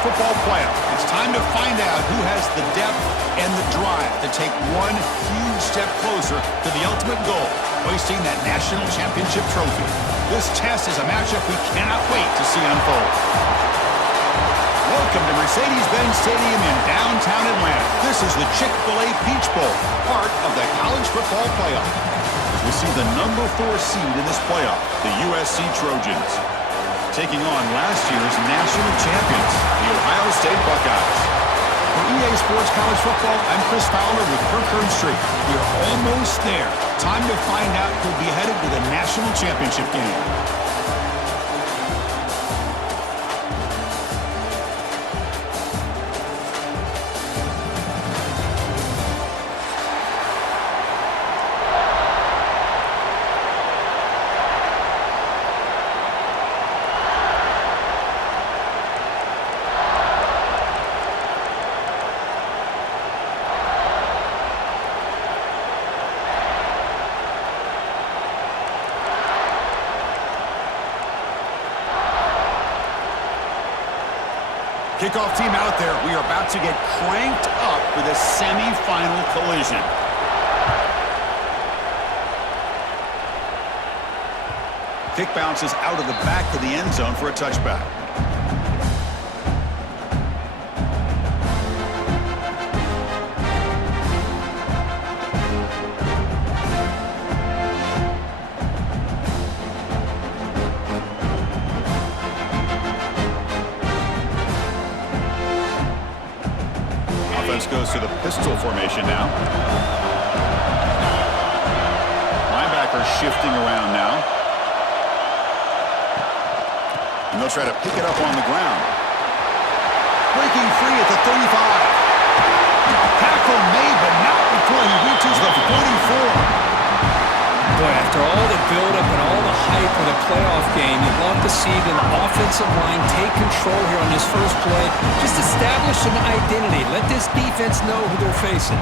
football playoff. It's time to find out who has the depth and the drive to take one huge step closer to the ultimate goal, hoisting that national championship trophy. This test is a matchup we cannot wait to see unfold. Welcome to Mercedes-Benz Stadium in downtown Atlanta. This is the Chick-fil-A Peach Bowl, part of the college football playoff. As we see the number 4 seed in this playoff, the Usc Trojans, taking on last year's national champions, the Ohio State Buckeyes. For EA Sports College Football, I'm Chris Fowler with Kirk Hearnstree. We are almost there. Time to find out who'll be headed to the national championship game. Kickoff team out there. We are about to get cranked up for the semi-final collision. Kick bounces out of the back of the end zone for a touchback. Goes to the pistol formation now. Linebacker shifting around now. And they'll try to pick it up on the ground. Breaking free at the 35. Tackle made, but not before he reaches the 44. Boy, after all the build-up and all the hype of the playoff game, you'd love to see the offensive line take control here on this first play. Just establish an identity. Let this defense know who they're facing.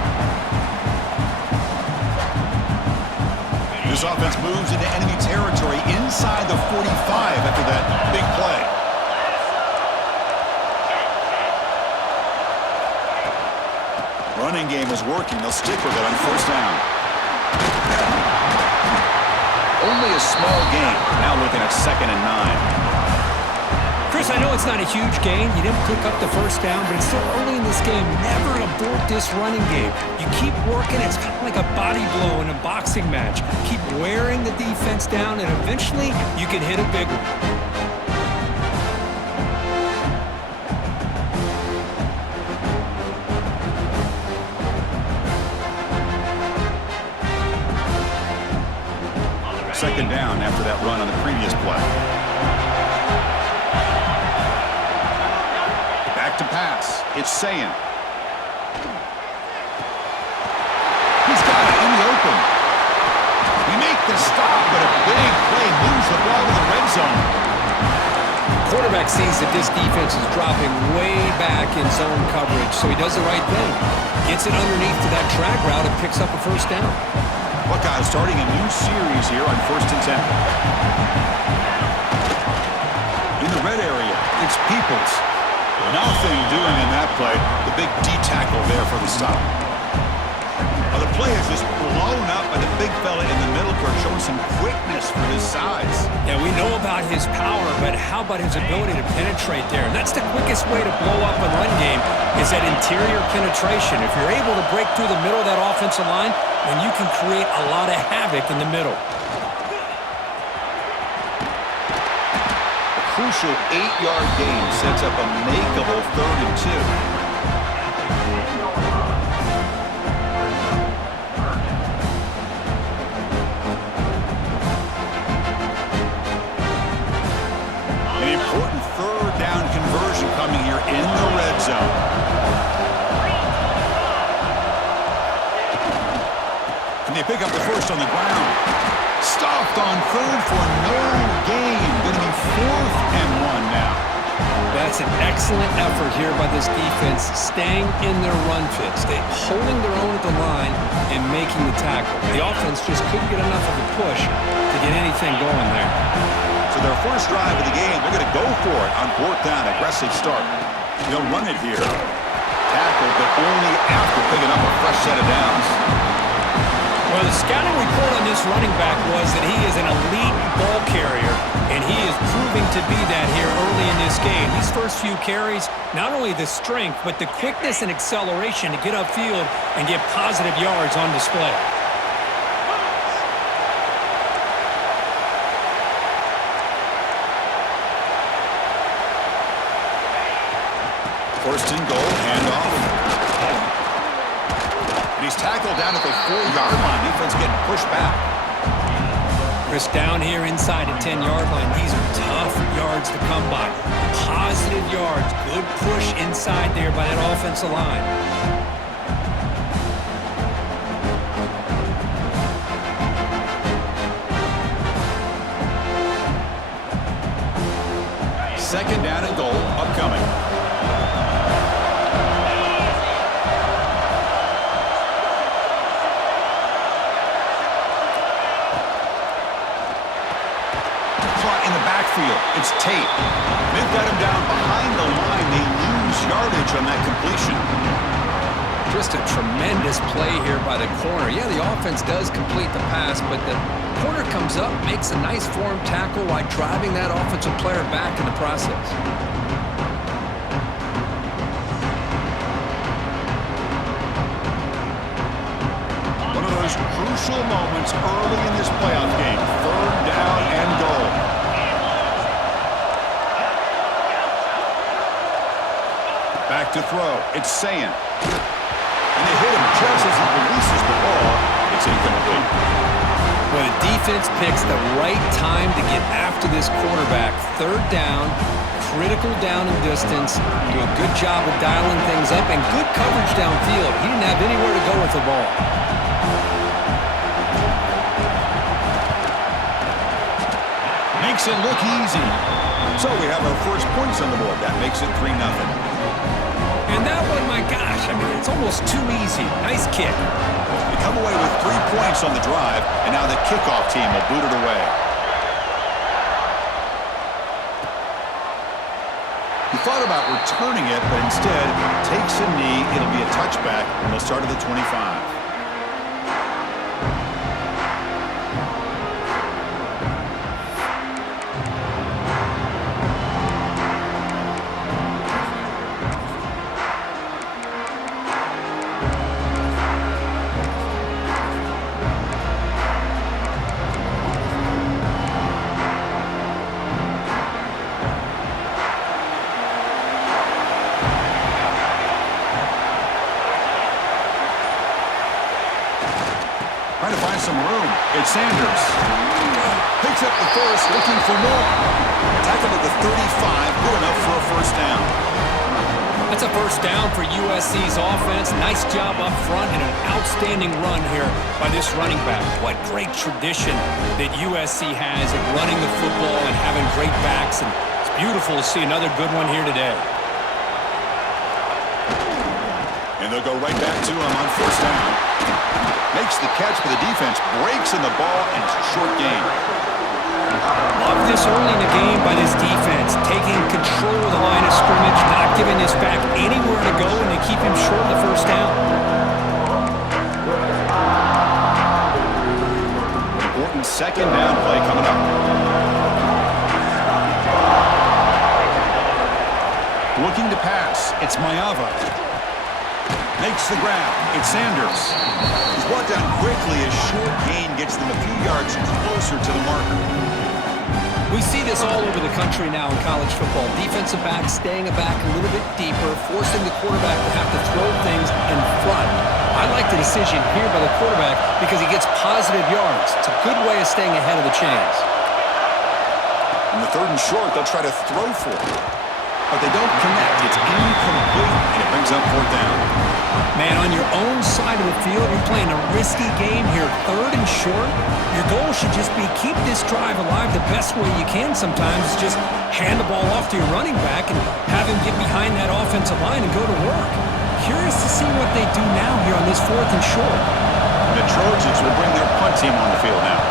This offense moves into enemy territory inside the 45 after that big play. Running game is working. They'll stick with it on first down. Only a small gain. Now looking at 2nd and 9. Chris, I know it's not a huge gain. You didn't pick up the first down, but it's still early in this game. Never abort this running game. You keep working. It's kind of like a body blow in a boxing match. Keep wearing the defense down, and eventually you can hit a big one. Second down after that run on the previous play. Back to pass. It's Sayin. He's got it in the open. We make the stop, but a big play moves the ball to the red zone. Quarterback sees that this defense is dropping way back in zone coverage, so he does the right thing. Gets it underneath to that drag route and picks up a first down. Buckeyes starting a new series here on 1st and 10. In the red area, it's Peoples. Nothing doing in that play. The big D tackle there for the stop. Well, the play is just blown up by the big fella in the middle, showing some quickness for his size. Yeah, we know about his power, but how about his ability to penetrate there? And that's the quickest way to blow up a run game, is that interior penetration. If you're able to break through the middle of that offensive line, then you can create a lot of havoc in the middle. A crucial 8-yard gain sets up a makeable 3rd and 2. Important 3rd down conversion coming here in the red zone. Can they pick up the first on the ground? Stopped on 3rd for no gain. Going to be 4th and 1 now. That's an excellent effort here by this defense, staying in their run fit, holding their own at the line and making the tackle. The offense just couldn't get enough of a push to get anything going there. So their first drive of the game, they're going to go for it on 4th down. Aggressive start. They'll run it here. Tackle, but only after picking up a fresh set of downs. Well, the scouting report on this running back was that he is an elite ball carrier, and he is proving to be that here early in this game. These first few carries, not only the strength, but the quickness and acceleration to get upfield and get positive yards on display. First and goal, handoff. And he's tackled down at the 4-yard line. Defense getting pushed back. Chris, down here inside the 10-yard line, these are tough yards to come by. Positive yards, good push inside there by that offensive line. Second down and goal, upcoming. It's Tate. They've got him down behind the line. They lose yardage on that completion. Just a tremendous play here by the corner. Yeah, the offense does complete the pass, but the corner comes up, makes a nice form tackle while driving that offensive player back in the process. One of those crucial moments early in this playoff game. Third down and goal. Back to throw. It's Sayin. And they hit him just as he releases the ball. It's incomplete. Well, the defense picks the right time to get after this quarterback. Third down, critical down and distance. Do a good job of dialing things up and good coverage downfield. He didn't have anywhere to go with the ball. Makes it look easy. So we have our first points on the board. That makes it 3-0. And that one, my gosh, I mean, it's almost too easy. Nice kick. They come away with 3 points on the drive, and now the kickoff team will boot it away. He thought about returning it, but instead takes a knee. It'll be a touchback, and they'll start at the 25. Trying to find some room. It's Sanders. Picks up the first, looking for more. Tackled at the 35, good enough for a first down. That's a first down for USC's offense. Nice job up front and an outstanding run here by this running back. What great tradition that USC has at running the football and having great backs. And it's beautiful to see another good one here today. And they'll go right back to him on first down. Makes the catch for the defense, breaks in the ball, and it's a short gain. Love this early in the game by this defense, taking control of the line of scrimmage, not giving this back anywhere to go, and they keep him short of the first down. Important second down play coming up. Looking to pass, it's Mayava. Makes the grab. It's Sanders. He's brought down quickly. A short gain gets them a few yards closer to the marker. We see this all over the country now in college football. Defensive backs staying back a little bit deeper, forcing the quarterback to have to throw things in front. I like the decision here by the quarterback because he gets positive yards. It's a good way of staying ahead of the chains. In the third and short, they'll try to throw for it. But they don't connect. It's incomplete, and it brings up fourth down. Man, on your own side of the field, you're playing a risky game here, third and short. Your goal should just be keep this drive alive the best way you can sometimes. Is just hand the ball off to your running back and have him get behind that offensive line and go to work. Curious to see what they do now here on this fourth and short. The Trojans will bring their punt team on the field now.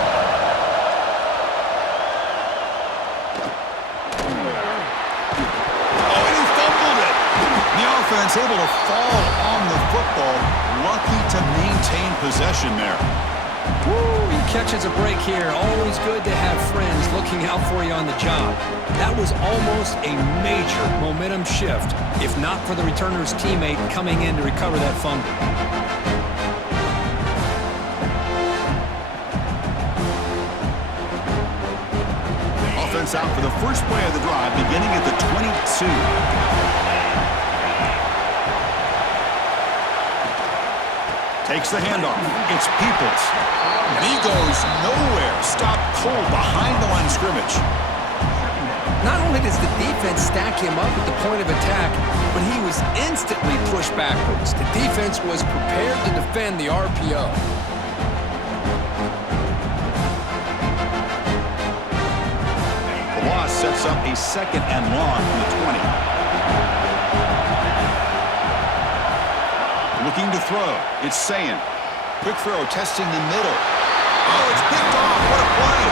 Oh, and he fumbled it. defense able to fall on the football. Lucky to maintain possession there. Woo, he catches a break here. Always good to have friends looking out for you on the job. That was almost a major momentum shift, if not for the returner's teammate coming in to recover that fumble. Offense out for the first play of the drive, beginning at the 22. Takes the handoff. It's Peoples. And he goes nowhere. Stopped cold behind the line of scrimmage. Not only does the defense stack him up at the point of attack, but he was instantly pushed backwards. The defense was prepared to defend the RPO. The loss sets up a 2nd and long from the 20. Looking to throw. It's Sayin. Quick throw, testing the middle. Oh, it's picked off. What a play.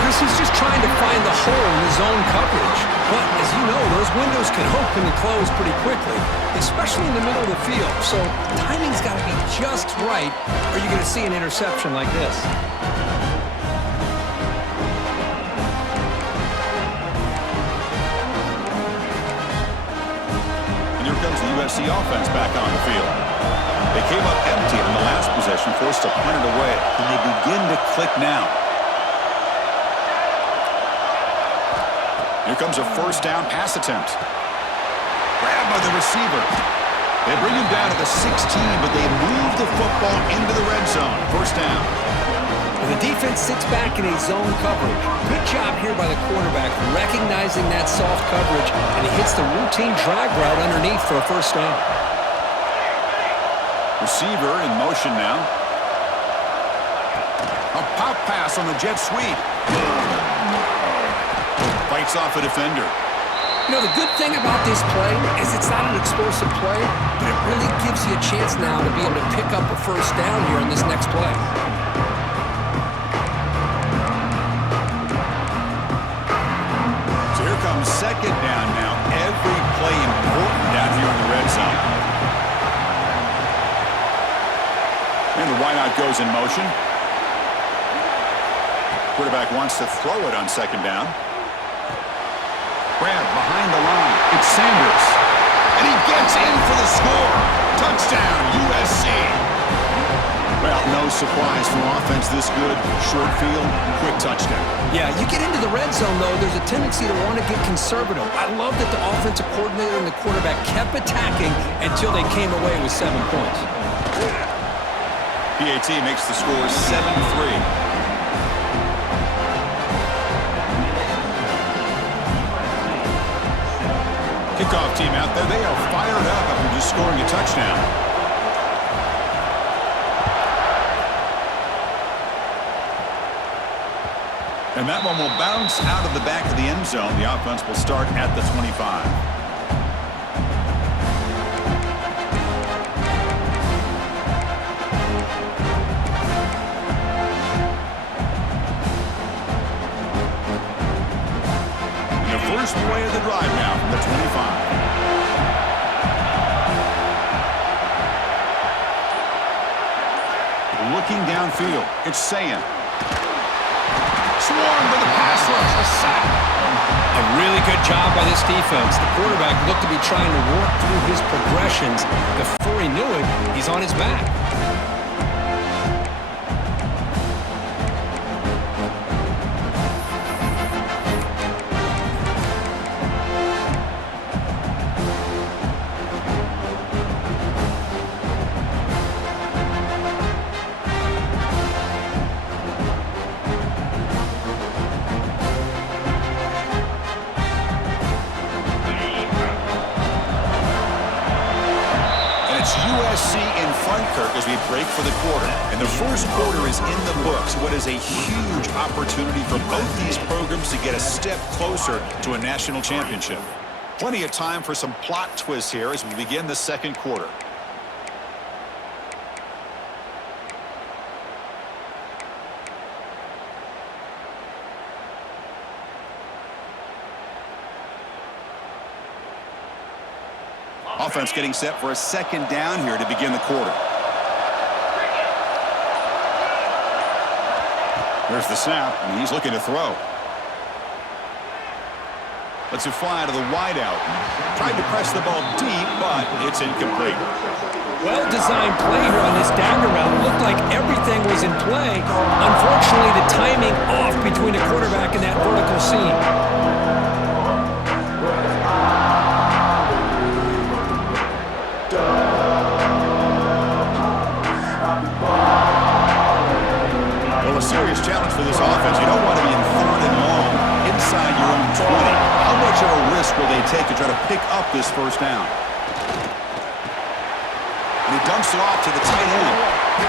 Chris, he's just trying to find the hole in his own coverage. But, as you know, those windows can open and close pretty quickly, especially in the middle of the field. So, timing's got to be just right, or you're going to see an interception like this. And here comes the USC offense back on the field. They came up empty on the last possession, forced to punt it away. Can they begin to click now? Here comes a first down pass attempt. Grabbed by the receiver. They bring him down to the 16, but they move the football into the red zone. First down. The defense sits back in a zone coverage. Good job here by the quarterback, recognizing that soft coverage, and he hits the routine drag route underneath for a first down. Receiver in motion now. A pop pass on the jet sweep. Fights off a defender. You know, the good thing about this play is it's not an explosive play, but it really gives you a chance now to be able to pick up a first down here on this next play. So here comes 2nd down now. Every play important down here in the red zone. And the wideout goes in motion. Quarterback wants to throw it on 2nd down. Grab behind the line. It's Sanders. And he gets in for the score. Touchdown, USC. Well, no surprise from offense this good. Short field, quick touchdown. Yeah, you get into the red zone, though, there's a tendency to want to get conservative. I love that the offensive coordinator and the quarterback kept attacking until they came away with 7 points. PAT makes the score 7-3. Kickoff team out there. They are fired up after just scoring a touchdown. And that one will bounce out of the back of the end zone. The offense will start at the 25. First play of the drive now from the 25. Looking downfield, it's Sayin. Swarmed by the pass rush, a sack. A really good job by this defense. The quarterback looked to be trying to work through his progressions. Before he knew it, he's on his back. USC in front, Kirk, as we break for the quarter. And the first quarter is in the books. What is a huge opportunity for both these programs to get a step closer to a national championship. Plenty of time for some plot twists here as we begin the second quarter. Offense getting set for a second down here to begin the quarter. There's the snap, and he's looking to throw. Lets it fly to the wideout. Tried to press the ball deep, but it's incomplete. Well-designed play here on this down route. Looked like everything was in play. Unfortunately, the timing off between the quarterback and that vertical seam. Well, a serious challenge for this offense. You don't want to be in 3rd and long inside your own 20. How much of a risk will they take to try to pick up this first down? And he dumps it off to the tight end.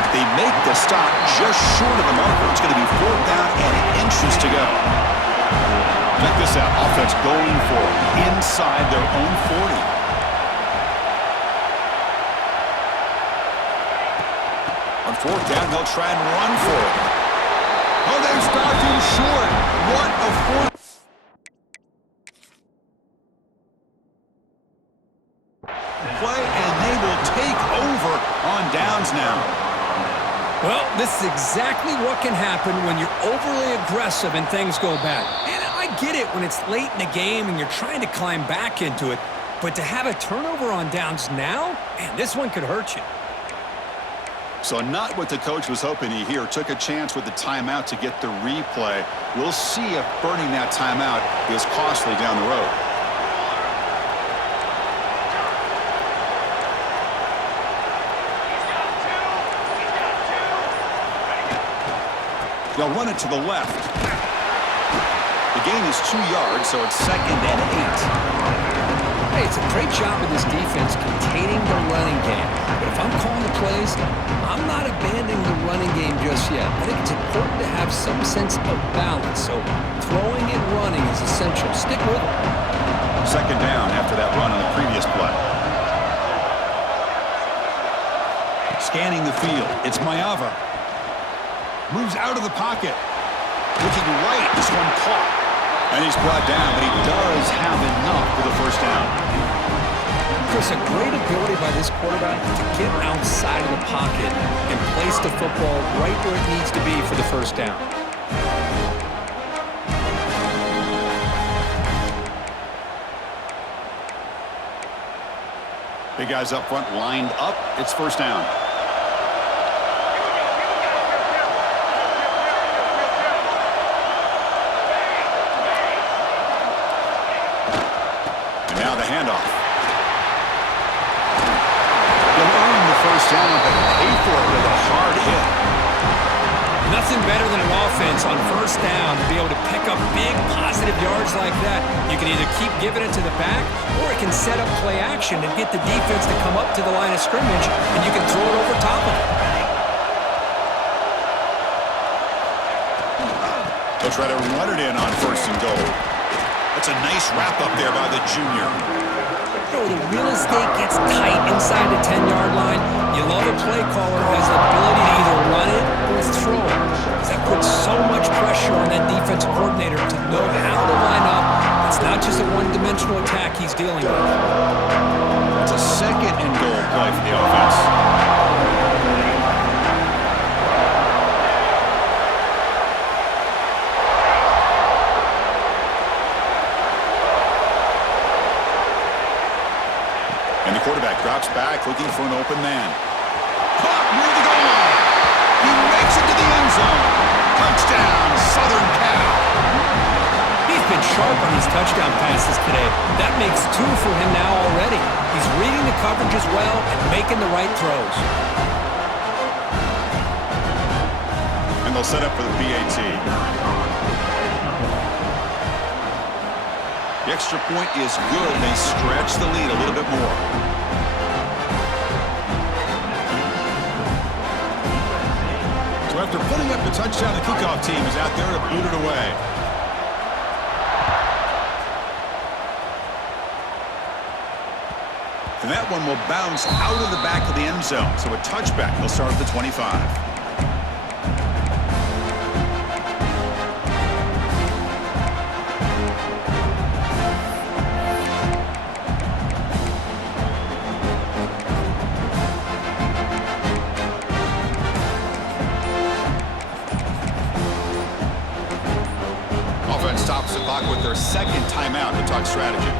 They make the stop just short of the marker. It's going to be 4th down and inches to go. Check this out. Offense going for it inside their own 40. On 4th down, they'll try and run for it. Oh, they stopped him short. What a 4th. Play, and they will take over on downs now. Well, this is exactly what can happen when you're overly aggressive and things go bad. And I get it when it's late in the game and you're trying to climb back into it. But to have a turnover on downs now, man, this one could hurt you. So not what the coach was hoping to hear. Took a chance with the timeout to get the replay. We'll see if burning that timeout is costly down the road. They'll run it to the left. The gain is 2 yards, so it's 2nd and 8. Hey, it's a great job of this defense containing the running game. But if I'm calling the plays, I'm not abandoning the running game just yet. I think it's important to have some sense of balance. So throwing and running is essential. Stick with it. 2nd down after that run on the previous play. Scanning the field. It's Mayava. Moves out of the pocket. Looking right. This one caught. And he's brought down, but he does have enough for the first down. Chris, a great ability by this quarterback to get outside of the pocket and place the football right where it needs to be for the first down. Big guys up front lined up. It's first down. Now the handoff. They'll earn the first down, but pay for it with a hard hit. Nothing better than an offense on first down to be able to pick up big positive yards like that. You can either keep giving it to the back, or it can set up play action and get the defense to come up to the line of scrimmage, and you can throw it over top of it. They'll try to run it in on 1st and goal. That's a nice wrap up there by the junior. The real estate gets tight inside the 10-yard line. You love a play caller who has the ability to either run it or throw it. Because that puts so much pressure on that defensive coordinator to know how to line up. It's not just a one-dimensional attack he's dealing with. It's a 2nd and goal play for the offense. And the quarterback drops back, looking for an open man. Caught near the goal line. He makes it to the end zone. Touchdown, Southern Cal. He's been sharp on his touchdown passes today. That makes 2 for him now already. He's reading the coverage as well and making the right throws. And they'll set up for the PAT. The extra point is good. They stretch the lead a little bit more. So after putting up the touchdown, the kickoff team is out there to boot it away. And that one will bounce out of the back of the end zone. So a touchback. They'll start at the 25. unorthodox strategy.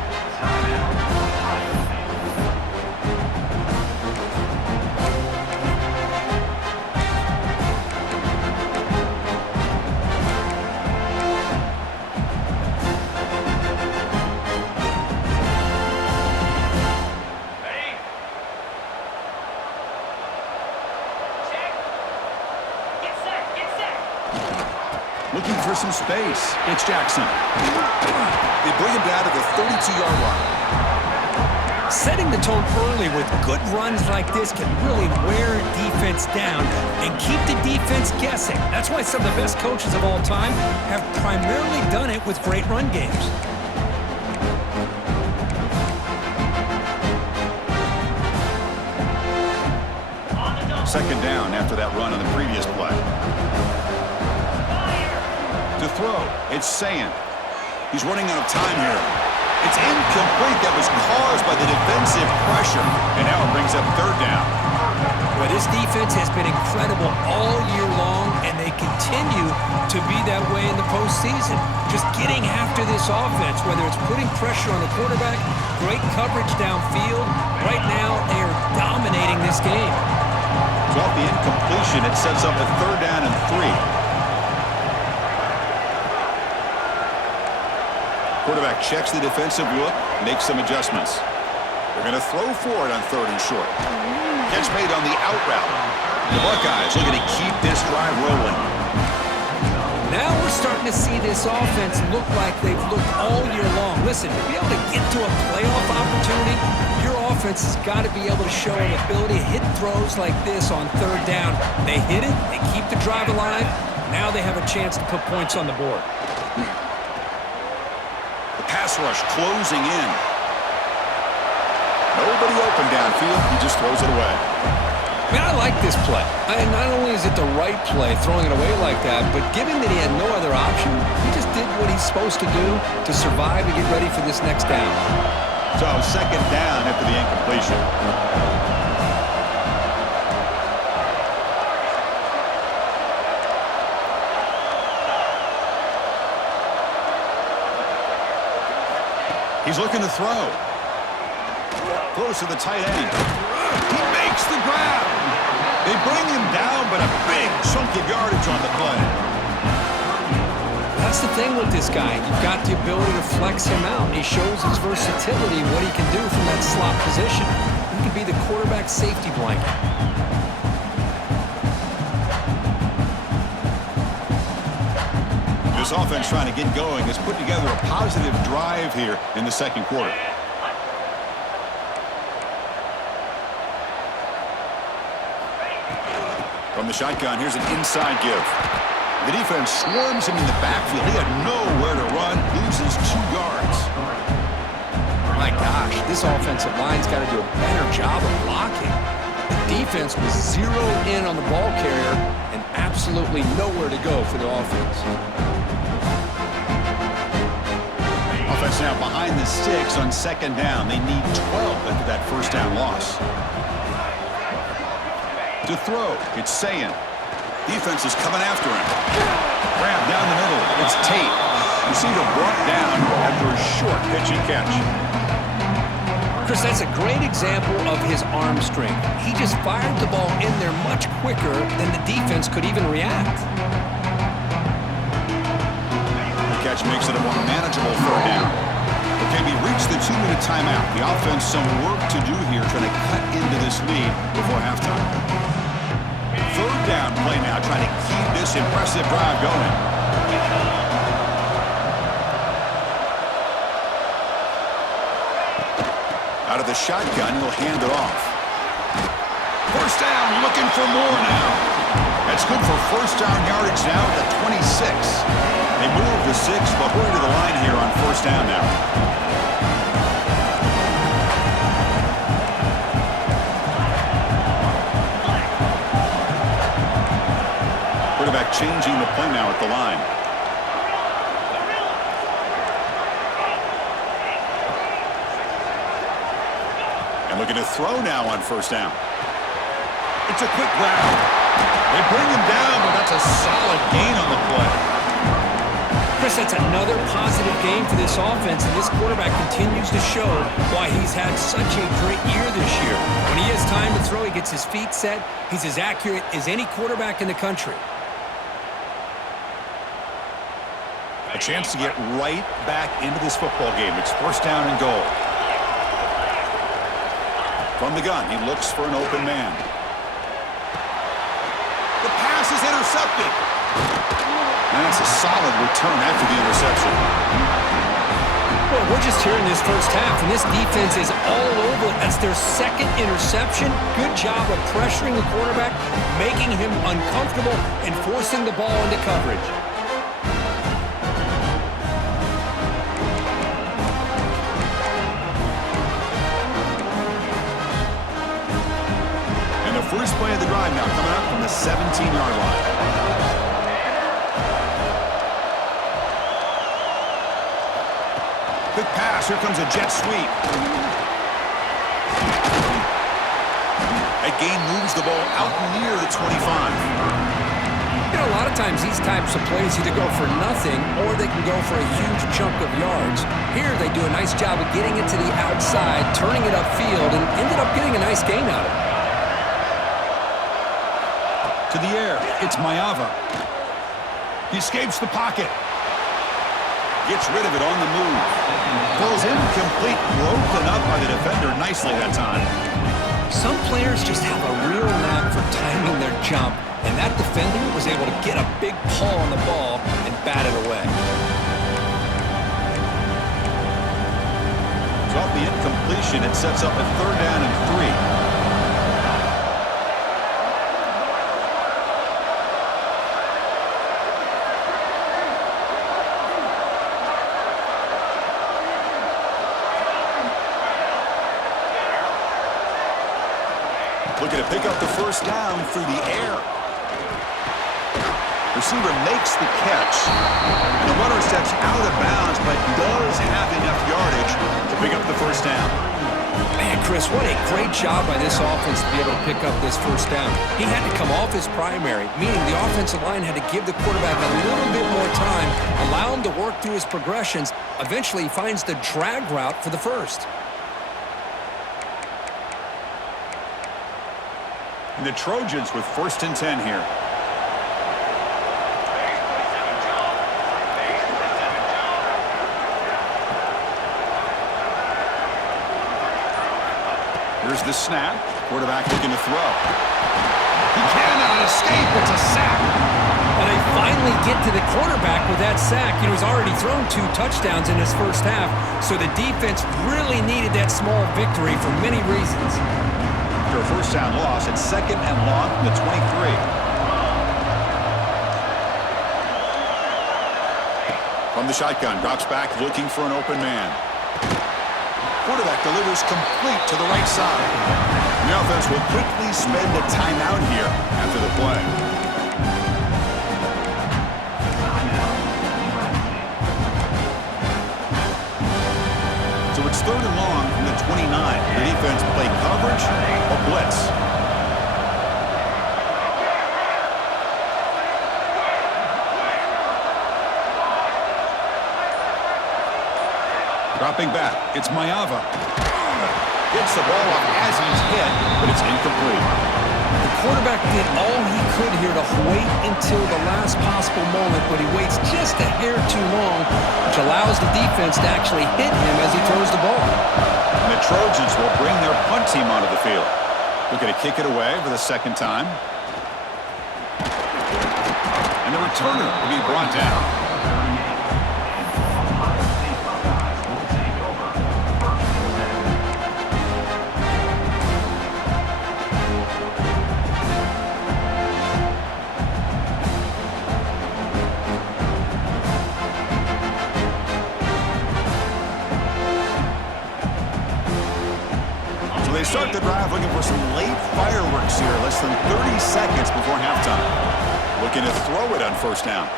Looking for some space. It's Jackson. They bring him down to the 32-yard line. Setting the tone early with good runs like this can really wear defense down and keep the defense guessing. That's why some of the best coaches of all time have primarily done it with great run games. Second down after that run on the previous play. To throw, it's Sand. He's running out of time here. It's incomplete. That was caused by the defensive pressure. And now it brings up third down. Well, this defense has been incredible all year long, and they continue to be that way in the postseason. Just getting after this offense, whether it's putting pressure on the quarterback, great coverage downfield. Right now, they are dominating this game. So off the incompletion, it sets up a third down and 3. Quarterback checks the defensive look, makes some adjustments. They're going to throw for it on third and short. Catch made on the out route. The Buckeyes looking to keep this drive rolling. Now we're starting to see this offense look like they've looked all year long. Listen, to be able to get to a playoff opportunity, your offense has got to be able to show an ability to hit throws like this on third down. They hit it, they keep the drive alive. Now they have a chance to put points on the board. Pass rush closing in. Nobody open downfield. He just throws it away. Man, I like this play. Not only is it the right play, throwing it away like that, but given that he had no other option, he just did what he's supposed to do to survive and get ready for this next down. So second down after the incompletion. He's looking to throw. Throws to the tight end. He makes the grab. They bring him down, but a big chunk of yardage on the play. That's the thing with this guy. You've got the ability to flex him out. He shows his versatility, what he can do from that slot position. He can be the quarterback safety blanket. This offense trying to get going has put together a positive drive here in the second quarter. From the shotgun, here's an inside give. The defense swarms him in the backfield. He had nowhere to run, loses 2 yards. My gosh, this offensive line's got to do a better job of blocking. The defense was zeroed in on the ball carrier and absolutely nowhere to go for the offense. Offense now behind the 6 on second down. They need 12 after that first down loss. To throw, it's Sand. Defense is coming after him. Grab down the middle. It's Tate. Receiver brought down after a short pitch and catch. Chris, that's a great example of his arm strength. He just fired the ball in there much quicker than the defense could even react. The catch makes it a more manageable third down. Okay, we reached the 2-minute timeout. The offense some work to do here, trying to cut into this lead before halftime. Third down play now, trying to keep this impressive drive going. Out of the shotgun, he'll hand it off. First down, looking for more now. That's good for first down yardage now at the 26. They move the 6, but we're to the line here on first down now. Quarterback changing the play now at the line. And looking to throw now on first down. It's a quick grab. They bring him down, but that's a solid gain on the play. Chris, that's another positive game for this offense, and this quarterback continues to show why he's had such a great year this year. When he has time to throw, he gets his feet set. He's as accurate as any quarterback in the country. A chance to get right back into this football game. It's first down and goal. From the gun, he looks for an open man. The pass is intercepted. And that's a solid return after the interception. Well, we're just here in this first half, and this defense is all over. That's their second interception. Good job of pressuring the quarterback, making him uncomfortable, and forcing the ball into coverage. And the first play of the drive now coming up from the 17-yard line. Quick pass. Here comes a jet sweep. That gain moves the ball out near the 25. You know, a lot of times these types of plays either go for nothing or they can go for a huge chunk of yards. Here they do a nice job of getting it to the outside, turning it upfield, and ended up getting a nice gain out of it. To the air. It's Mayava. He escapes the pocket. Gets rid of it on the move. Pulls incomplete, broken up by the defender nicely that time. Some players just have a real knack for timing their jump, and that defender was able to get a big paw on the ball and bat it away. So off the incompletion, it sets up a third down and 3. Looking to pick up the first down through the air. Receiver makes the catch. And the runner steps out of bounds, but does have enough yardage to pick up the first down. Man, Chris, what a great job by this offense to be able to pick up this first down. He had to come off his primary, meaning the offensive line had to give the quarterback a little bit more time, allow him to work through his progressions. Eventually, he finds the drag route for the first. And the Trojans with first and 10 here. Here's the snap. Quarterback looking to throw. He cannot escape. It's a sack. And they finally get to the quarterback with that sack. You know, he's already thrown 2 touchdowns in his first half, so the defense really needed that small victory for many reasons. After a first down loss, it's second and long from the 23. From the shotgun, drops back looking for an open man. Quarterback delivers complete to the right side. The offense will quickly spend a timeout here after the play. So it's third and long from the 29. The defense play coverage or blitz. Dropping back, it's Mayava. Gets the ball up as he's hit, but it's incomplete. The quarterback did all he could here to wait until the last possible moment, but he waits just a hair too long, which allows the defense to actually hit him as he throws the ball. And the Trojans will bring their punt team onto the field. Looking to kick it away for the second time. And the returner will be brought down. They start the drive looking for some late fireworks here, less than 30 seconds before halftime. Looking to throw it on first down.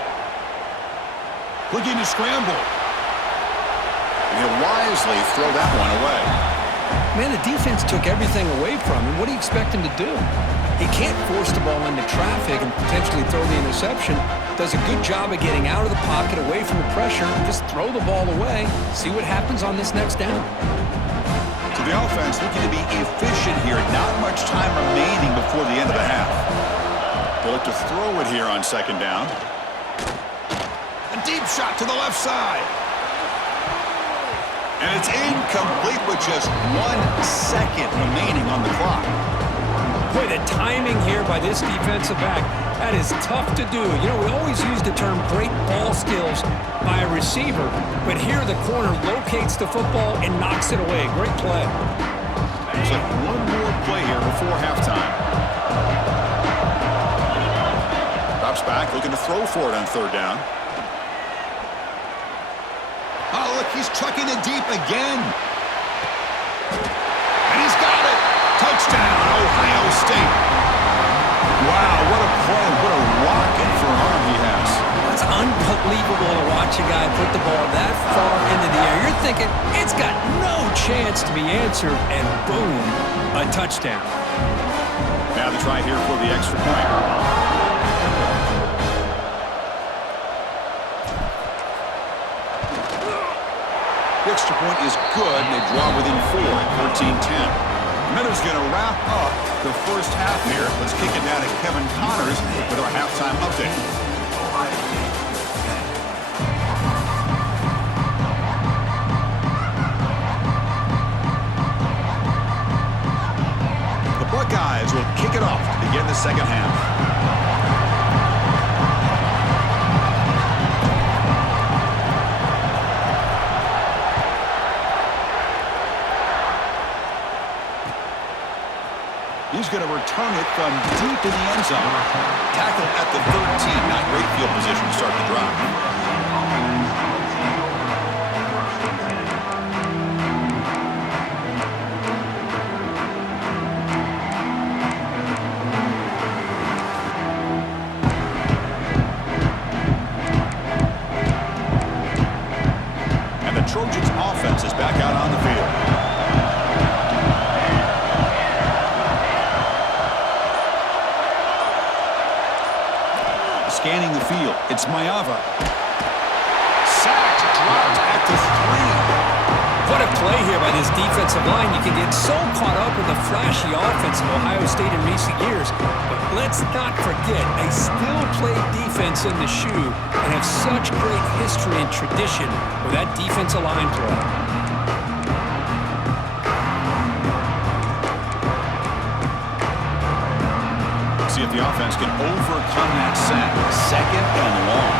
Looking to scramble. And he'll wisely throw that one away. Man, the defense took everything away from him. What do you expect him to do? He can't force the ball into traffic and potentially throw the interception. does a good job of getting out of the pocket, away from the pressure, just throw the ball away, see what happens on this next down. So the offense looking to be efficient here. Not much time remaining before the end of the half. They'll look to throw it here on second down. A deep shot to the left side. And it's incomplete with just 1 second remaining on the clock. Boy, the timing here by this defensive back, that is tough to do. You know, we always use the term great ball skills by a receiver, but here the corner locates the football and knocks it away. Great play. Looks like one more play here before halftime. Drops back, looking to throw for it on third down. Oh, look, he's chucking it deep again. And he's got it. Touchdown, Ohio State. Wow, what a play. What a rocket for an arm he has. It's unbelievable to watch a guy put the ball that far into the air. You're thinking, it's got no chance to be answered, and boom, a touchdown. Now the try here for the extra point. The extra point is good, and they draw within 4 at 14-10. Miller's going to wrap up the first half here. Let's kick it down to Kevin Connors with our halftime update. The Buckeyes will kick it off to begin the second half. He's going to return it from deep in the end zone. Tackle at the 13. Not great field position to start the drive. And the Trojans' offense is back out on the field. Scanning the field, it's Mayava. Sacked, dropped at the 3. What a play here by this defensive line. You can get so caught up with the flashy offense of Ohio State in recent years, but let's not forget, they still play defense in the shoe and have such great history and tradition with that defensive line play. See if the offense can overcome that sack. Second and long.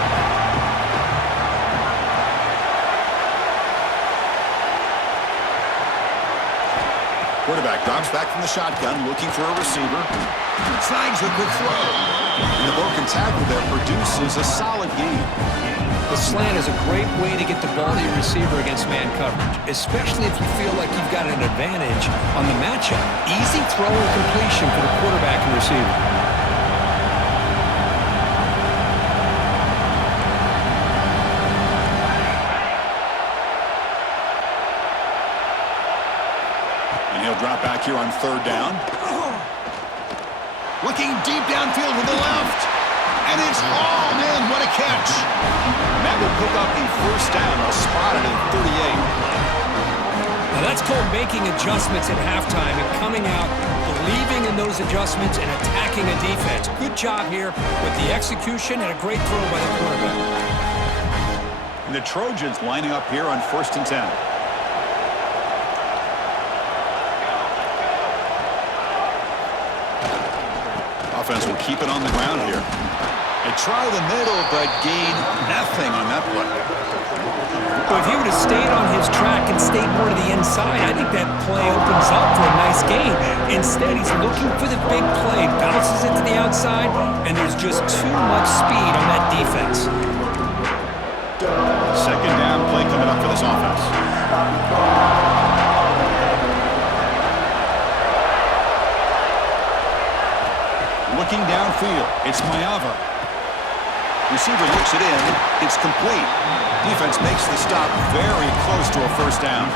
Quarterback drops back from the shotgun, looking for a receiver. Snags a good throw. And the broken tackle there produces a solid gain. The slant is a great way to get the ball to your receiver against man coverage, especially if you feel like you've got an advantage on the matchup. Easy throw and completion for the quarterback and receiver. He'll drop back here on third down. Looking deep downfield to the left. And it's hauled in. What a catch. That will pick up the first down. Spotted at 38. Now that's called making adjustments at halftime and coming out, believing in those adjustments and attacking a defense. Good job here with the execution and a great throw by the quarterback. And the Trojans lining up here on 1st and 10. Offense will keep it on the ground here. They try the middle, but gain nothing on that play. Well, if he would have stayed on his track and stayed more to the inside, I think that play opens up for a nice gain. Instead, he's looking for the big play, bounces it to the outside, and there's just too much speed on that defense. Second down play coming up for this offense. Looking downfield, it's Mayava. Receiver looks it in, it's complete. Defense makes the stop very close to a first down.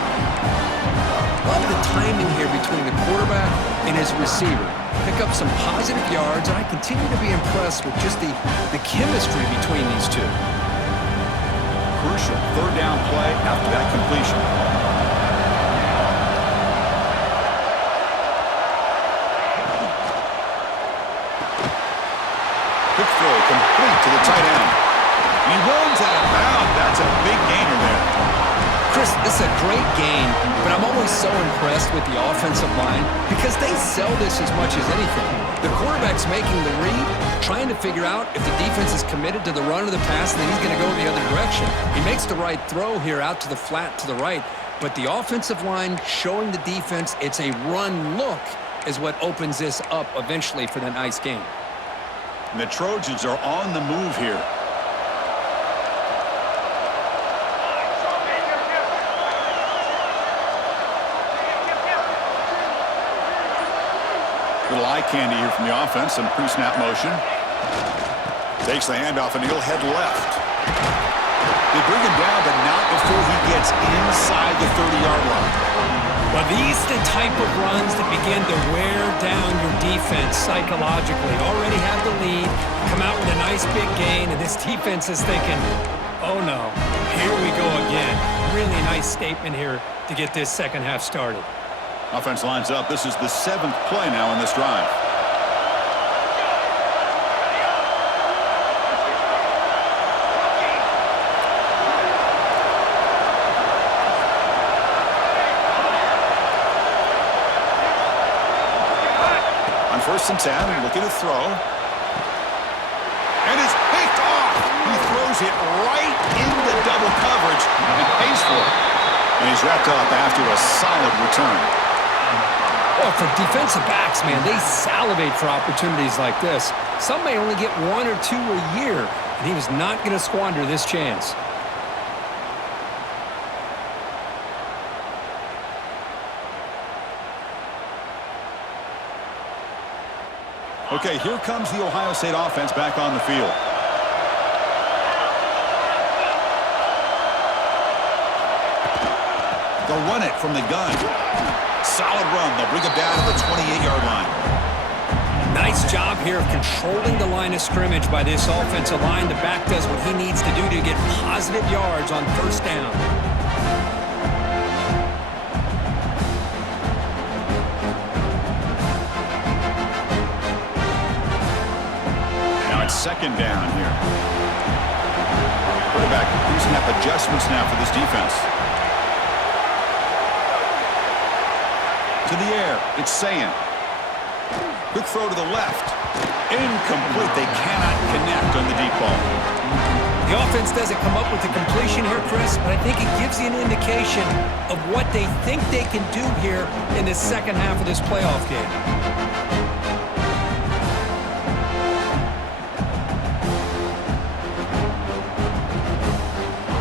Love the timing here between the quarterback and his receiver. Pick up some positive yards, and I continue to be impressed with just the chemistry between these two. Crucial third down play after that completion. Quick throw complete to the tight end. He runs out of bounds. That's a big gainer there. Chris, this is a great game, but I'm always so impressed with the offensive line because they sell this as much as anything. The quarterback's making the read, trying to figure out if the defense is committed to the run or the pass, and then he's going to go the other direction. He makes the right throw here out to the flat to the right, but the offensive line showing the defense it's a run look is what opens this up eventually for the nice game. And the Trojans are on the move here. Little eye candy here from the offense. Some pre-snap motion. Takes the handoff and he'll head left. They bring him down, but not before he gets inside the 30-yard line. Well, these are the type of runs that begin to wear down your defense psychologically. Already have the lead, come out with a nice big gain, and this defense is thinking, oh no, here we go again. Really nice statement here to get this second half started. Offense lines up. This is the 7th play now in this drive. On 1st and 10, looking to throw. And it's picked off. He throws it right into double coverage and pays for it. And he's wrapped up after a solid return. Well, for defensive backs, man, they salivate for opportunities like this. Some may only get 1 or 2 a year, and he was not going to squander this chance. Okay, here comes the Ohio State offense back on the field. They'll run it from the gun. Solid run. They'll bring it down to the 28-yard line. Nice job here of controlling the line of scrimmage by this offensive line. The back does what he needs to do to get positive yards on 1st down. Now it's 2nd down here. Quarterback pre-snap adjustments now for this defense. To the air, it's Sayan. Quick throw to the left. Incomplete. They cannot connect on the deep ball. The offense doesn't come up with the completion here, Chris, but I think it gives you an indication of what they think they can do here in the second half of this playoff game.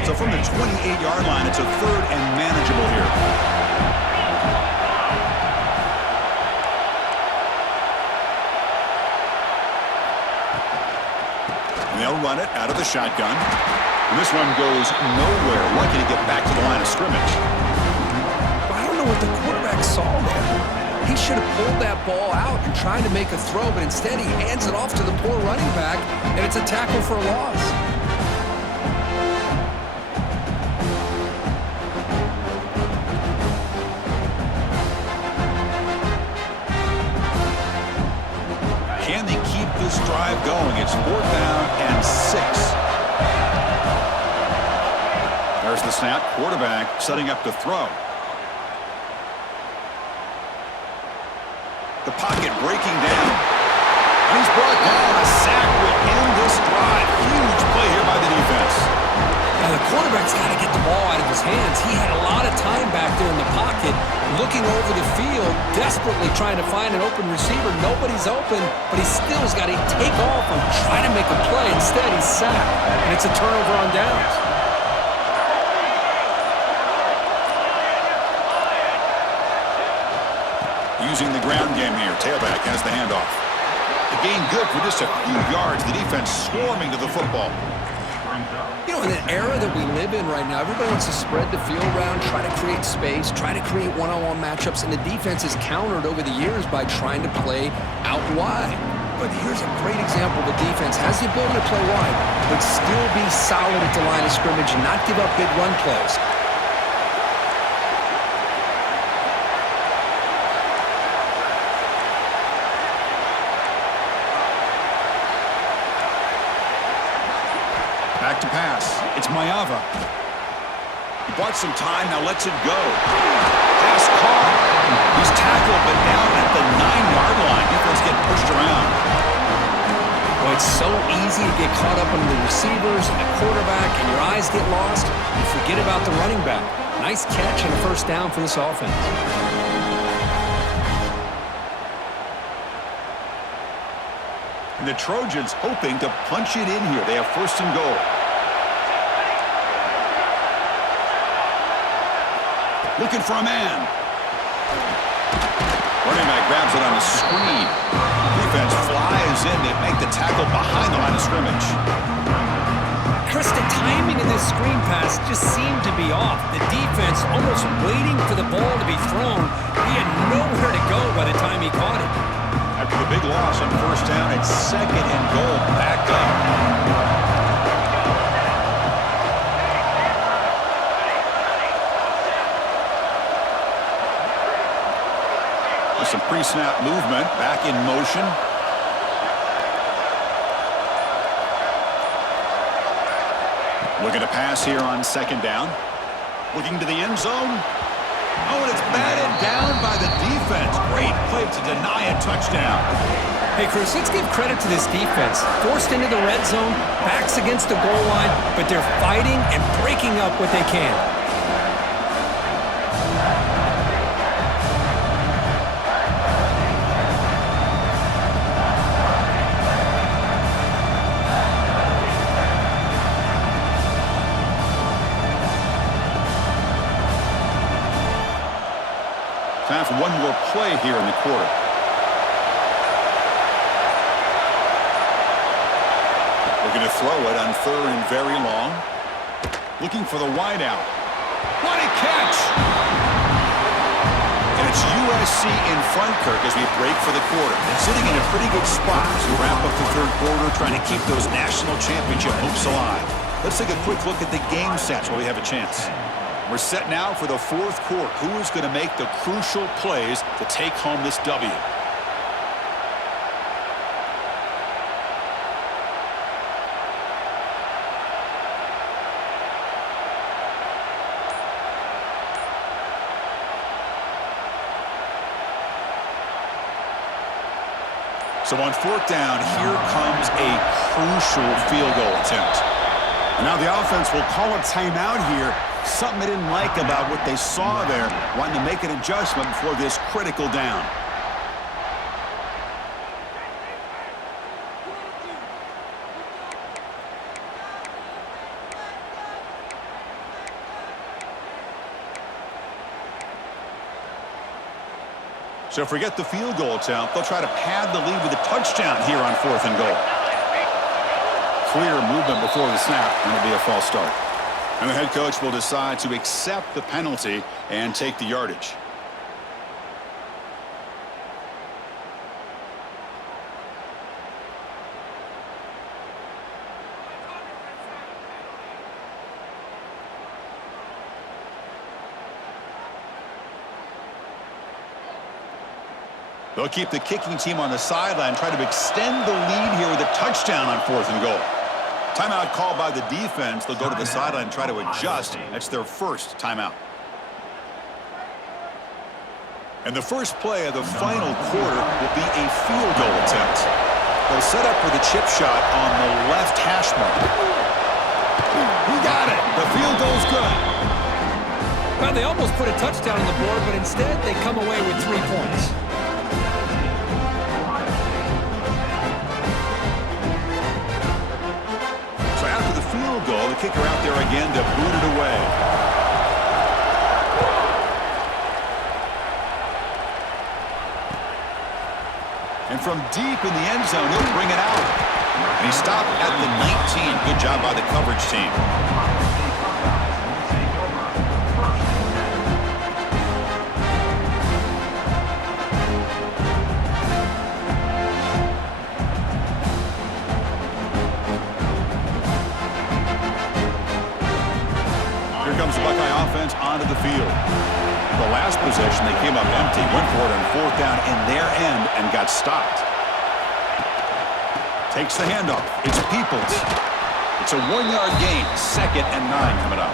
So from the 28-yard line, it's a 3rd and manageable here. They'll run it out of the shotgun. And this one goes nowhere. Lucky to get back to the line of scrimmage. I don't know what the quarterback saw there. He should have pulled that ball out and tried to make a throw, but instead he hands it off to the poor running back, and it's a tackle for a loss. Can they keep this drive going? It's 4th down and 6. There's the snap. Quarterback setting up to throw. The pocket breaking down. And he's brought down. A sack will end this drive. Huge play here by the defense. Now the quarterback's got to get the ball out of his hands. He had a lot of time back there in the pocket, looking over the field, desperately trying to find an open receiver. Nobody's open, but he still's got to take off and try to make a play. Instead, he's sacked, and it's a turnover on downs. Using the ground game here. Tailback has the handoff. The gain good for just a few yards. The defense swarming to the football. You know, in the era that we live in right now, everybody wants to spread the field around, try to create space, try to create one-on-one matchups, and the defense is countered over the years by trying to play out wide. But here's a great example. The defense has the ability to play wide, but still be solid at the line of scrimmage and not give up big run plays. Back to pass. It's Mayava. He bought some time, now lets it go. Pass caught. He's tackled, but down at the 9-yard line. Defense getting pushed around. Well, it's so easy to get caught up on the receivers and the quarterback, and your eyes get lost. You forget about the running back. Nice catch and a first down for this offense. And the Trojans hoping to punch it in here. They have first and goal. Looking for a man. Running back grabs it on the screen. Defense flies in. They make the tackle behind the line of scrimmage. Chris, the timing of this screen pass just seemed to be off. The defense almost waiting for the ball to be thrown. He had nowhere to go by the time he caught it. After the big loss on first down, it's second and goal. Backed up. Some pre-snap movement, back in motion. Looking to pass here on second down. Looking to the end zone. Oh, and it's batted down by the defense. Great play to deny a touchdown. Hey, Chris, let's give credit to this defense. Forced into the red zone, backs against the goal line, but they're fighting and breaking up what they can. Time for one more play here in the quarter. Looking to throw it on third and very long. Looking for the wideout. What a catch! And it's USC in front, Kirk, as we break for the quarter. Sitting in a pretty good spot as we wrap up the third quarter, trying to keep those national championship hopes alive. Let's take a quick look at the game stats while we have a chance. We're set now for the fourth quarter. Who is going to make the crucial plays to take home this W? So on fourth down, here comes a crucial field goal attempt. And now the offense will call a timeout here. Something they didn't like about what they saw there, wanting to make an adjustment before this critical down. So forget the field goal attempt. They'll try to pad the lead with a touchdown here on fourth and goal. Clear movement before the snap, and it'll be a false start. And the head coach will decide to accept the penalty and take the yardage. They'll keep the kicking team on the sideline, try to extend the lead here with a touchdown on fourth and goal. Timeout called by the defense. They'll go to the sideline and try to adjust. That's their first timeout. And the first play of the final quarter will be a field goal attempt. They'll set up for the chip shot on the left hash mark. He got it. The field goal's good. Well, they almost put a touchdown on the board, but instead they come away with 3 points. Goal, the kicker out there again to boot it away. And from deep in the end zone, he'll bring it out. And he stopped at the 19. Good job by the coverage team. Here comes the Buckeye offense onto the field. The last possession, they came up empty, went for it on fourth down in their end and got stopped. Takes the handoff. It's Peoples. It's a 1-yard gain. 2nd and 9 coming up.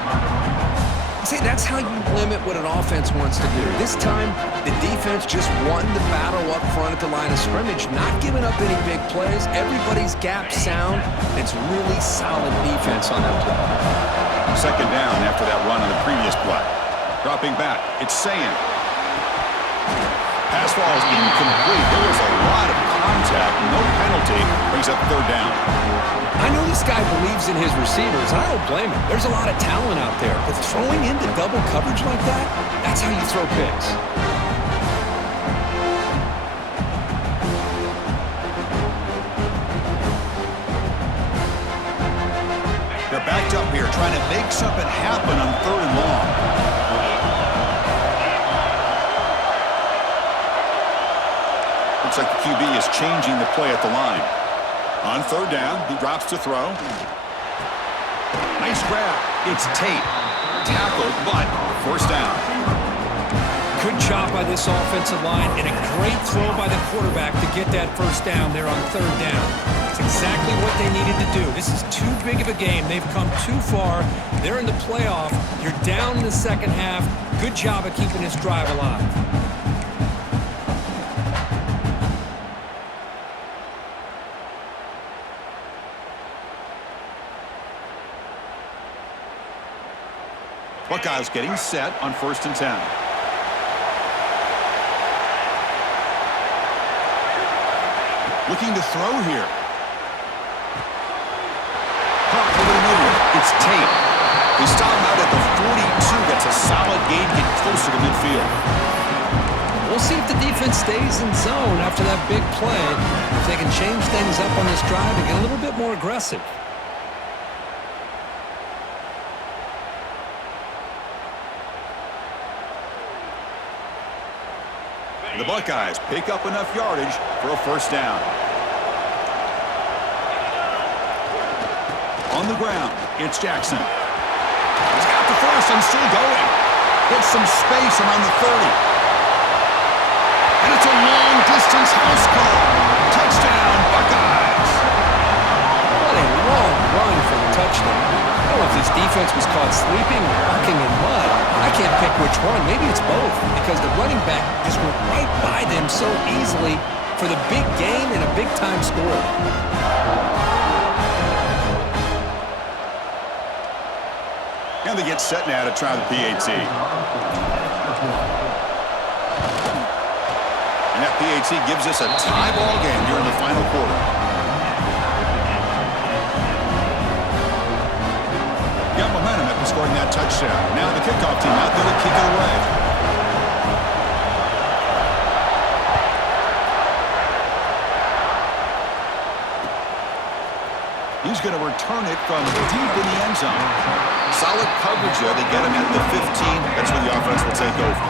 See, that's how you limit what an offense wants to do. This time, the defense just won the battle up front at the line of scrimmage, not giving up any big plays. Everybody's gap sound. It's really solid defense on that play. 2nd down after that run on the previous play. Dropping back, it's Sayin. Pass ball is incomplete. There was a lot of contact. No penalty. Brings up 3rd down. I know this guy believes in his receivers. I don't blame him. There's a lot of talent out there. But throwing into double coverage like that, that's how you throw picks. They're backed up here, trying to make something happen on 3rd and long. Looks like the QB is changing the play at the line. On 3rd down, he drops to throw. Nice grab. It's Tate. Tackled, but 1st down. Good job by this offensive line and a great throw by the quarterback to get that 1st down there on 3rd down. It's exactly what they needed to do. This is too big of a game. They've come too far. They're in the playoff. You're down in the 2nd half. Good job of keeping this drive alive. Buckeyes getting set on 1st and 10. Looking to throw here. Caught over the middle. It's Tate. They stop him out at the 42. That's a solid gain, get closer to midfield. We'll see if the defense stays in zone after that big play. If they can change things up on this drive and get a little bit more aggressive. The Buckeyes pick up enough yardage for a 1st down. On the ground, it's Jackson. He's got the 1st and still going. Gets some space around the 30. And it's a long-distance house call. Touchdown, Buckeyes. What a long run for the touchdown. I don't know if this defense was caught sleeping or walking in mud. I can't pick which one. Maybe it's both because the running back just went right by them so easily for the big gain and a big-time score. And they get set now to try the PAT. And that PAT gives us a tie ball game here in the final quarter. Got momentum after scoring that touchdown. Now the kickoff team out there to kick it away. He's going to return it from deep in the end zone. Solid coverage there. They get him at the 15. That's where the offense will take over.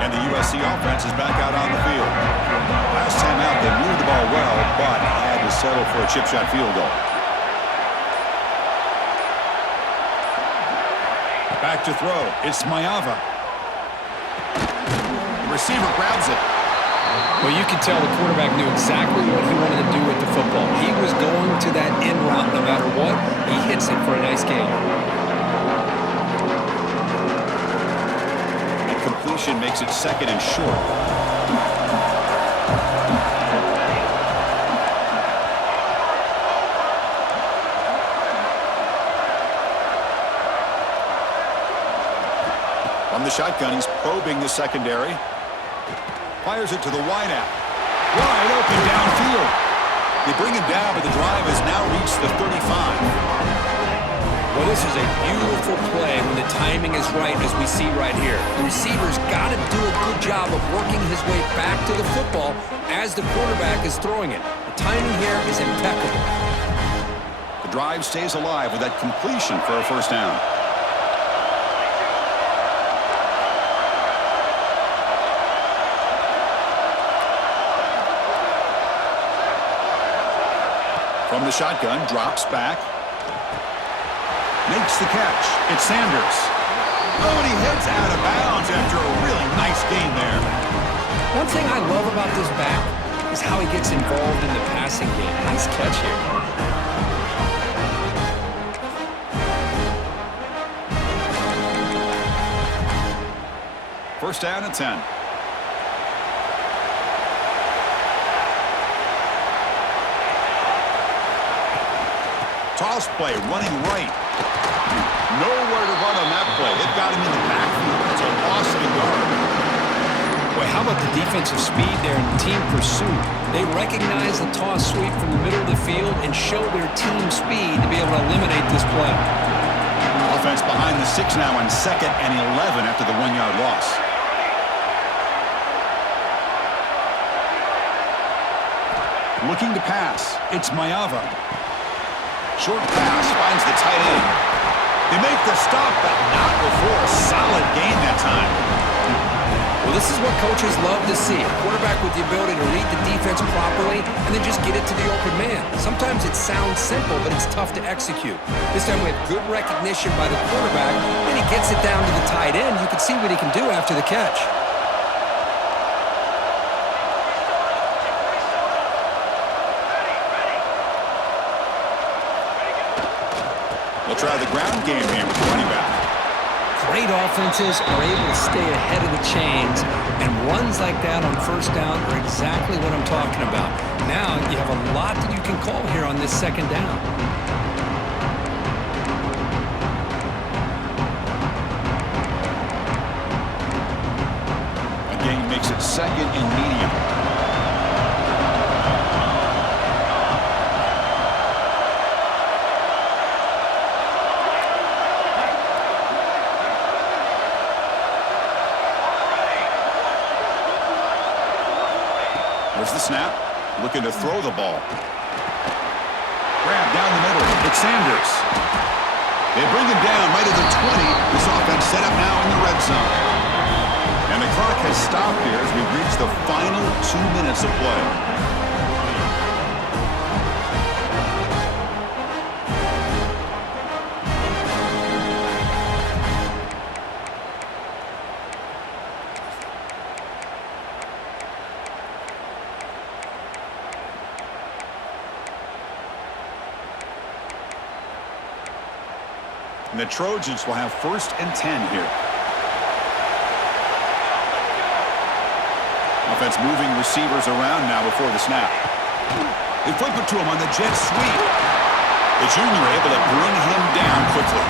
And the USC offense is back out on the field. Last time out, they moved the ball well, but had to settle for a chip shot field goal. Back to throw. It's Mayava. The receiver grabs it. Well, you can tell the quarterback knew exactly what he wanted to do with the football. He was going to that in route no matter what. He hits it for a nice gain. And completion makes it 2nd and short. From the shotgun, he's probing the secondary. Fires it to the wideout. Wide open downfield. They bring him down, but the drive has now reached the 35. Well, this is a beautiful play when the timing is right, as we see right here. The receiver's got to do a good job of working his way back to the football as the quarterback is throwing it. The timing here is impeccable. The drive stays alive with that completion for a first down. From the shotgun, drops back. Makes the catch. It's Sanders. Oh, and he heads out of bounds after a really nice game there. One thing I love about this back is how he gets involved in the passing game. Nice catch here. First down and 10. Toss play, running right. Nowhere to run on that play. They've got him in the backfield. It's a loss of a yard. Boy, how about the defensive speed there and team pursuit? They recognize the toss sweep from the middle of the field and show their team speed to be able to eliminate this play. Offense behind the 6 now on 2nd and 11 after the 1-yard loss. Looking to pass. It's Mayava. Short pass finds the tight end. They make the stop, but not before a solid gain that time. Well, this is what coaches love to see. A quarterback with the ability to read the defense properly and then just get it to the open man. Sometimes it sounds simple, but it's tough to execute. This time we have good recognition by the quarterback, and he gets it down to the tight end. You can see what he can do after the catch. We'll try the ground game here with the running back. Great offenses are able to stay ahead of the chains, and runs like that on first down are exactly what I'm talking about. Now you have a lot that you can call here on this second down. Again, makes it 2nd and medium. There's the snap. Looking to throw the ball. Grab down the middle. It's Sanders. They bring him down right at the 20. This offense set up now in the red zone. And the clock has stopped here as we've reached the final 2 minutes of play. And the Trojans will have 1st and 10 here. Offense moving receivers around now before the snap. They flip it to him on the jet sweep. The junior able to bring him down quickly.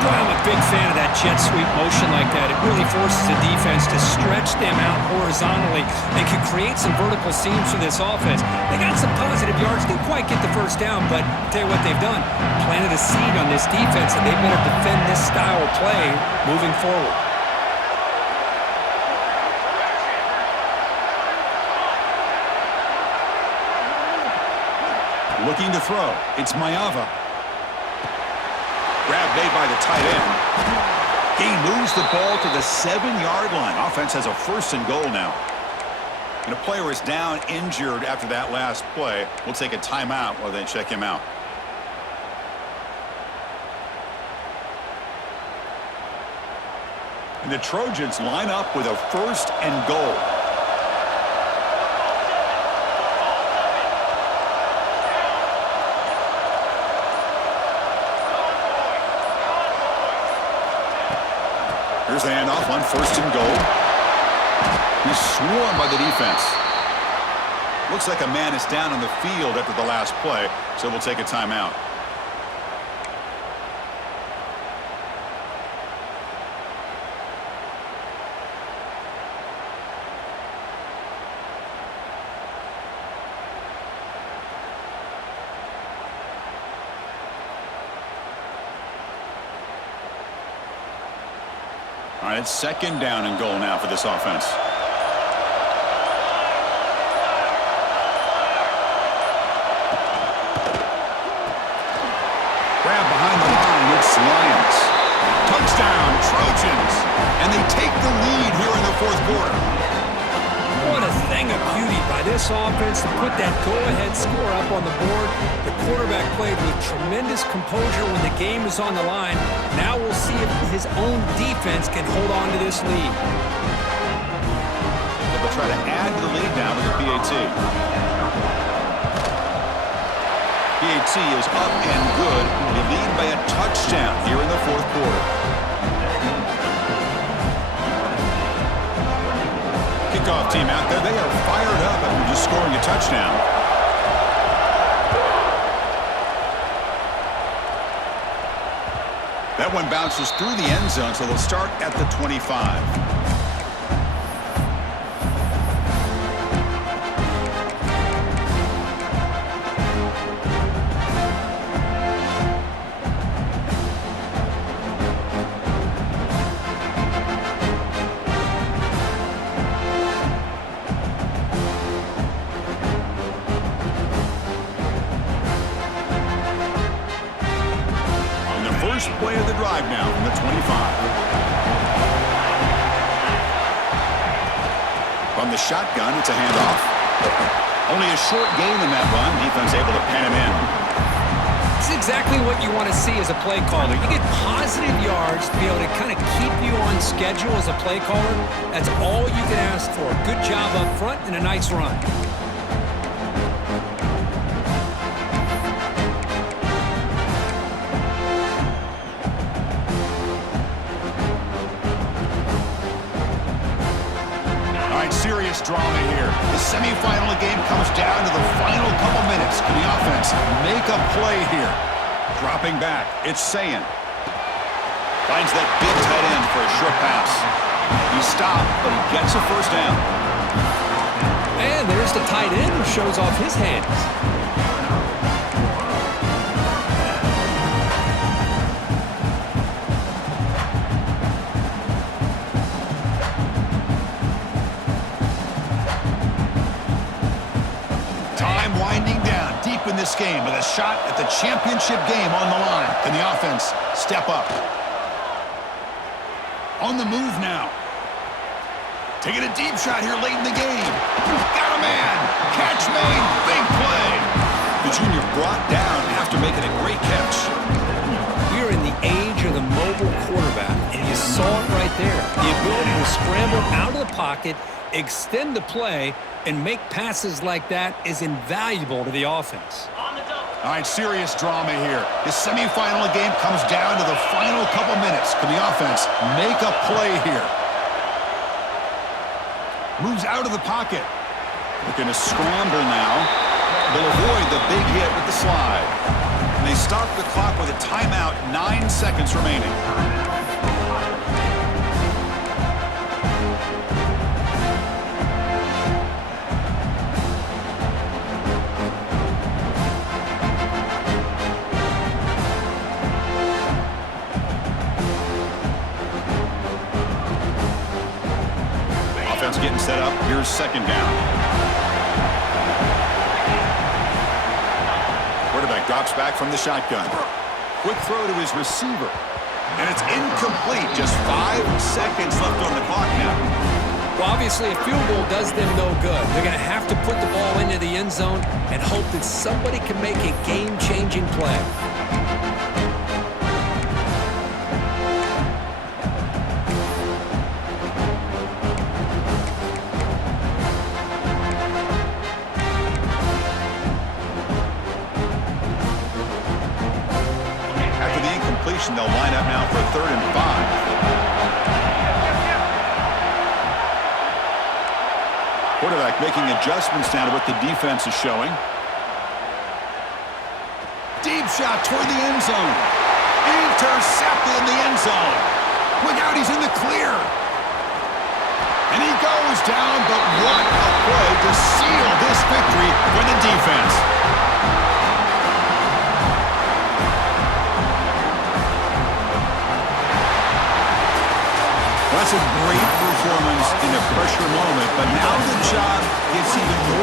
Boy, I'm a big fan of that jet sweep motion like that. It really forces the defense to stretch them out horizontally and can create some vertical seams for this offense. They got some positive yards. Didn't quite get the first down, but I'll tell you what they've done. Planted a seed on this defense, and they better defend this style of play moving forward. Looking to throw. It's Mayava. Grab made by the tight end. He moves the ball to the 7-yard line. Offense has a 1st and goal now. And a player is down injured after that last play. We'll take a timeout while they check him out. And the Trojans line up with a 1st and goal. Here's the handoff on 1st and goal. He's swarmed by the defense. Looks like a man is down on the field after the last play, so we'll take a timeout. All right, it's second down and goal now for this offense. Grab behind the line. It's Lions. Touchdown, Trojans. And they take the lead here in the fourth quarter. What a thing of beauty by this offense to put that go-ahead score up on the board. The quarterback played with tremendous composure when the game is on the line. Now we'll see if his own defense can hold on to this lead. They'll try to add to the lead now with the PAT. PAT is up and good. They lead by a touchdown here in the fourth quarter. Kickoff team out there. They are fired up after just scoring a touchdown. That one bounces through the end zone, so they'll start at the 25. Play of the drive now from the 25. From the shotgun, it's a handoff. Only a short gain in that run. Defense able to pen him in. It's exactly what you want to see as a play caller. You get positive yards to be able to kind of keep you on schedule as a play caller. That's all you can ask for. Good job up front and a nice run. Serious drama here. The semifinal game comes down to the final couple minutes. Can the offense make a play here? Dropping back, it's Sayin. Finds that big tight end for a short pass. He stopped, but he gets a first down. And there's the tight end who shows off his hands. In this game with a shot at the championship game on the line. Can the offense step up? On the move now. Taking a deep shot here late in the game. Got a man. Catch made. Big play. The junior brought down after making a great catch. We're in the age of the mobile quarterback, and you saw it right there. The ability to scramble out of the pocket, extend the play, and make passes like that is invaluable to the offense. All right, serious drama here. The semifinal game comes down to the final couple minutes. Can the offense make a play here? Moves out of the pocket. Looking to scramble now. They'll avoid the big hit with the slide. And they stop the clock with a timeout, 9 seconds remaining. Getting set up. Here's second down. Quarterback drops back from the shotgun. Quick throw to his receiver. And it's incomplete. Just 5 seconds left on the clock now. Well, obviously, a field goal does them no good. They're going to have to put the ball into the end zone and hope that somebody can make a game-changing play. They'll line up now for 3rd and 5. Quarterback making adjustments now to what the defense is showing. Deep shot toward the end zone. Intercepted in the end zone. Look out, he's in the clear. And he goes down, but what a play to seal this victory for the defense. pressure moment, but now the job gets even more